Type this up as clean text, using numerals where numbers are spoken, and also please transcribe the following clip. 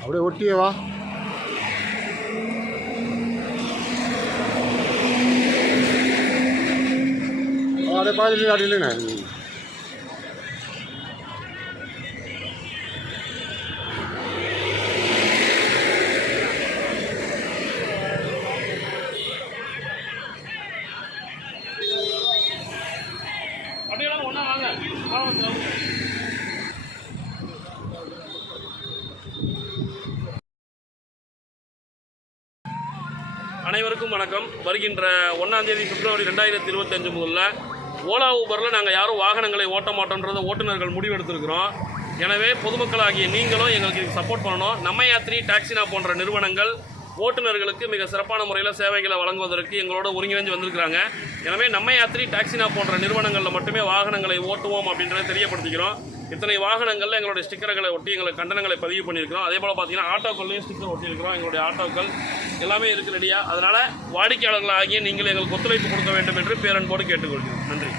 அப்படியே ஒட்டியே வா. அப்படியே பாதிலே அடியிலண்ணே. அனைவருக்கும் வணக்கம். வருகின்ற 1ஆம் தேதி பிப்ரவரி 2025 முதல்ல ஓலா ஊபரில் நாங்கள் யாரும் வாகனங்களை ஓட்ட மாட்டோன்றதை ஓட்டுநர்கள் முடிவெடுத்திருக்கிறோம். எனவே பொதுமக்களாகிய நீங்களும் எங்களுக்கு சப்போர்ட் பண்ணணும். நம்ம யாத்திரி, டாக்ஸினா போன்ற நிறுவனங்கள் ஓட்டுநர்களுக்கு மிக சிறப்பான முறையில் சேவைகளை வழங்குவதற்கு எங்களோட ஒருங்கிணைஞ்சு வந்திருக்கிறாங்க. எனவே நம்ம யாத்திரி, டாக்ஸினா போன்ற நிறுவனங்களில் மட்டுமே வாகனங்களை ஓட்டுவோம் அப்படின்றத தெரியப்படுத்திக்கிறோம். இத்தனை வாகனங்களில் எங்களுடைய ஸ்டிக்கர்களை ஒட்டி எங்களுக்கு கண்டனங்களை பதிவு பண்ணியிருக்கிறோம். அதே போல் பார்த்தீங்கன்னா ஆட்டோக்கள்லேயும் ஸ்டிக்கர் ஒட்டியிருக்கிறோம். எங்களுடைய ஆட்டோக்கள் எல்லாமே இருக்குது ரெடியாக. அதனால் வாடிக்கையாளர்களாகிய நீங்கள் எங்களுக்கு ஒத்துழைப்பு கொடுக்க வேண்டும் என்று பேரன்போடு கேட்டுக்கொள்கிறோம். நன்றி.